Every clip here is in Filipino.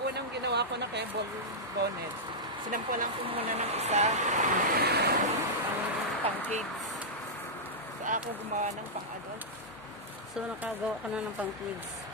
unang ginawa ko na cable bonnet, sinampulan ko muna ng isa, ang pang kids. So ako gumawa ng pang adult. So nakagawa ka na ng pang kids.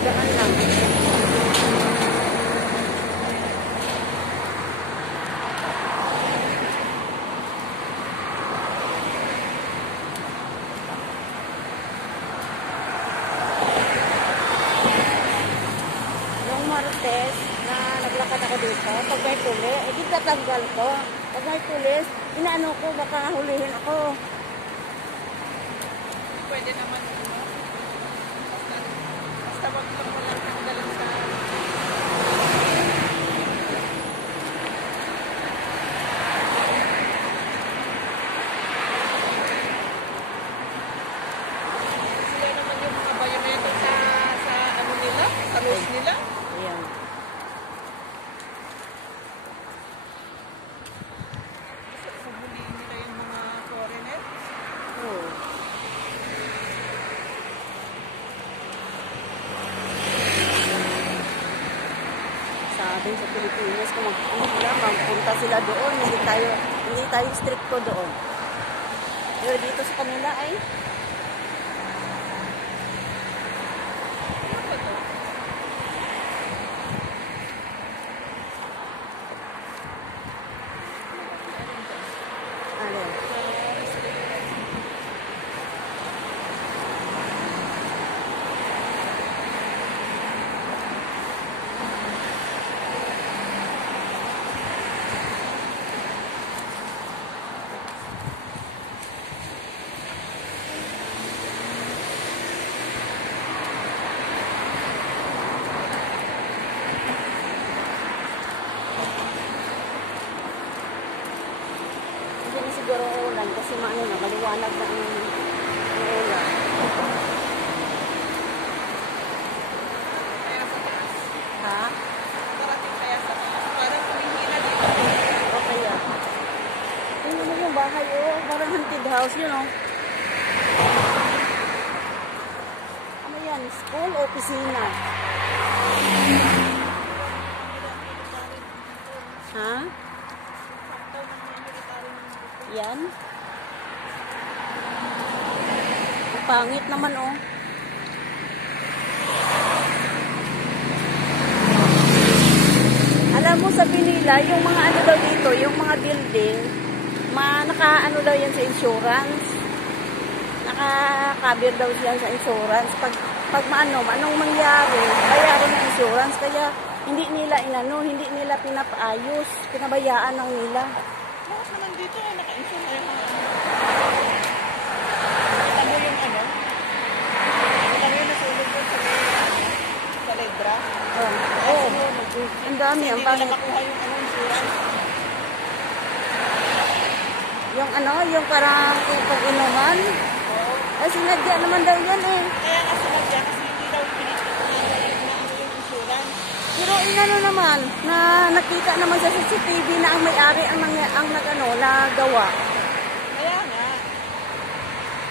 Daan lang. Noong Martes na naglakad ako dito, pag may puli, di tatanggal ko. Pag may pulis, inaano ko, baka hulihin ako. Pwede naman basta wag mo lang tanggalin sa sila naman yung mga bayoneto sa ano nila, sa rules nila. Ayan. Sabuliin nila yung mga foreigner. Oo. Sabi sa Pilipinas, kung magpunta sila doon, hindi tayo stricto doon. Pero dito sa kanila ay Ano ba to? ano? Hindi na siguro ulan kasi maano na, maliwanag na ang ulan. Kaya sa taas. Ha? Parating kaya sa taas. Parang kumihina dito. O kaya? Tingnan mo yung bahay, oh. Parang haunted house yun, oh. Ano yan? School o opisina? Ha? Yan? Ang pangit naman, oh. Alam mo, sabi nila, yung mga ano daw dito, yung mga building, naka-ano daw yan sa insurance. Naka-cover daw yan sa insurance. Pag anong mangyari, bayaran ng insurance. Kaya, hindi nila hindi nila pinapaayos. Pinabayaan lang nila. Lahat naman dito, naka-insure na yung mga ano. Kita mo yung ano? Kita mo yung nasulog doon sa Ledra? Oh, ang dami. Ang Hindi pangit. nila makuha yung ano, insurance. Yung ano, yung parang pag-inuman. Oo. Kasi sinadya naman daw yan, eh. Kaya nga sinadya kasi hindi daw pinipinaayos na ano yung insurance. Pero inano naman, na nakita naman sa CCTV na ang may-ari ang nagawa. Kaya nga.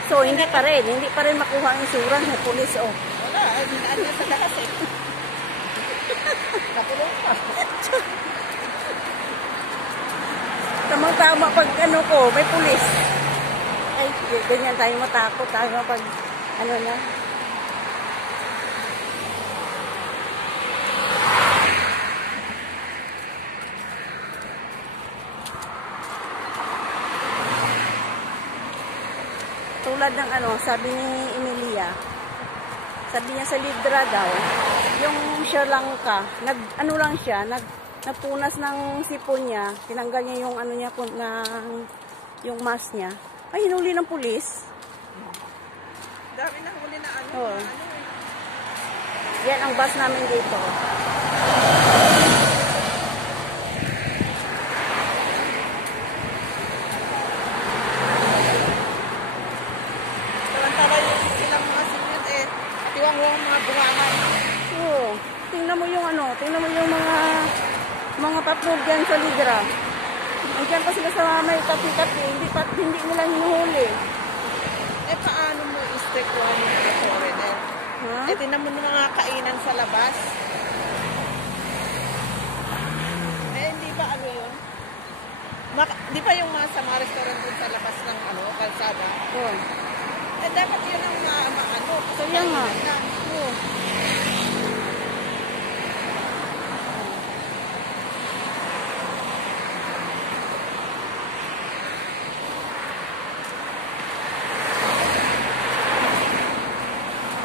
So, hindi pa rin makuha ang insurance ng pulis, oh. Wala, ay dinaan niya sa lahat eh. Nakulong pa. Tamang-tama pag ano ko, may pulis. Ay, ganyan tayo matakot. Tayo pag ano na. tulad ng ano, sabi ni Emilia, sabi niya sa Libra daw, yung Sri Lanka, ano lang siya, nagpunas ng sipon niya, tinanggal niya yung ano niya, yung mask niya. Ay, hinuli ng pulis. Dami na huli na ano. Oo. Na ano eh. Yan ang bus namin dito. Tara yung silang mga sinit eh. Tiwang-wang mga bungangan. Oo. Tingnan mo yung ano, tingnan mo yung mga patrol dyan sa Libra. Andiyan pa sila sa may kapi-kapi, hindi nila hinuhuli. Eh paano mo i-strictuhan yung mga foreigner? Ha? Eh tinan mo ng mga kainan sa labas. Eh hindi ba ano yun? Di ba yung mga sa mga restaurant dun sa labas ng ano, kalsada? Oo. Eh dapat yun ang ano. Kaya nga. Oo.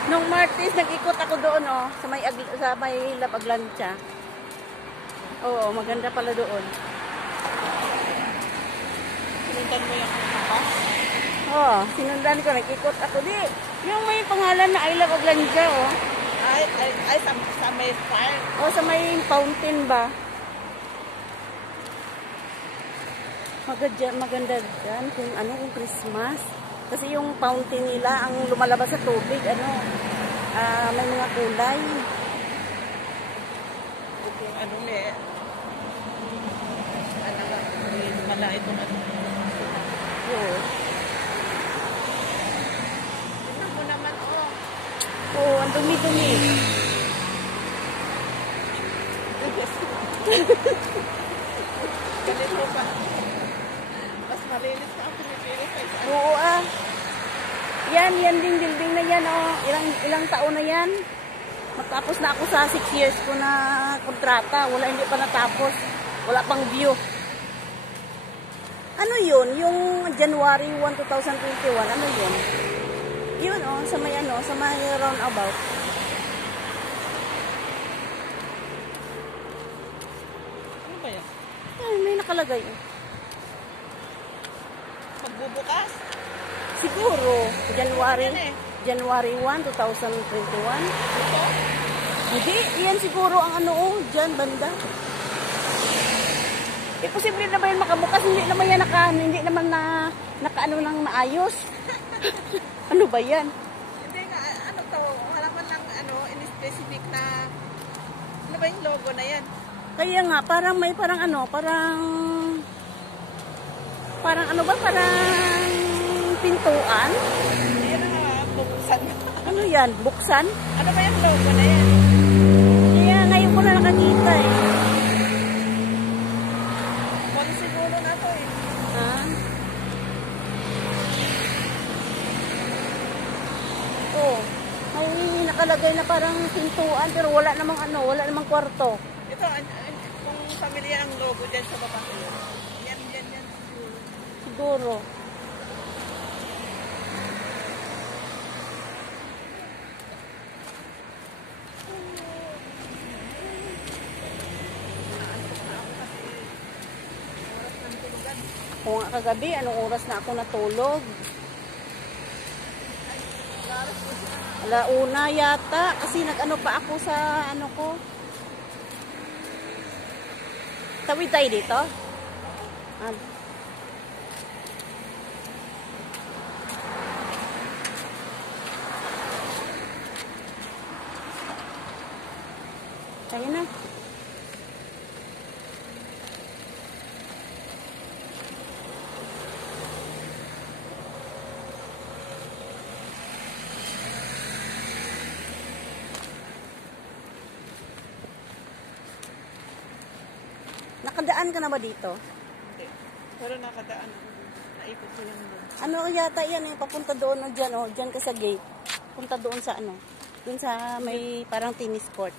Nung Martes, nag-ikot ako doon, oh, sa may Labaglancha. Oo, maganda pala doon. Sinundan mo yung bus? Oo, sinundan ko, nag-ikot ako. Di, yung may pangalan na I Love Aglancha, oh. Ay sa may fire. O, sa may fountain ba? Maganda dyan kung ano, kung Christmas. Kasi yung fountain nila, ang lumalabas sa tubig, ano, may mga kulay. Okay, ano eh. Ano nga, mala itong ano. Oo. Tignan mo naman, oh. Oo, ang dumi-dumi. Galit mo pa. Mas malinis ka ang Pilipinas. Oo, ah. Yan din building na yan, oh. Ilang taon na yan. Matapos na ako sa 6 years ko na kontrata. Hindi pa natapos. Wala pang view. Ano yun? Yung January 1, 2021, ano yun? Yun, oh, sa may roundabout. Ano ba yan? Ay, may nakalagay. Magbubukas? Siguro, January Yan eh. 1, 2021. Ito? Hindi, yan siguro ang ano, oh, dyan, banda. Eh, posible na ba yun makabukas? Hindi naman yan hindi naman nakaano lang maayos. Ano ba yan? Hindi nga, ano to, wala man lang ano, in-specific na, ano ba yung logo na yan? Kaya nga, parang ano ba, parang pintuan? Yan ang buksan. Ano yan, buksan? Ano ba yung logo na yan? Kaya ngayon ko na nakakita eh. Kung siguro na to eh. Ha? Oh, may nakalagay na parang pintuan pero wala namang kwarto. Ito, kung familiar ang logo dyan sa baba. Yan. Siguro. Kung nga kagabi, anong oras na ako natulog? 1:00 yata. Kasi nag-ano pa ako sa ano ko. Tawid tayo dito? Tayo na. Nakadaan ka na ba dito? Hindi. Pero nakadaan. Naikot ko yan doon. Ano yata yan eh, papunta doon o dyan ka sa gate. Punta doon sa ano, doon sa may parang tennis court.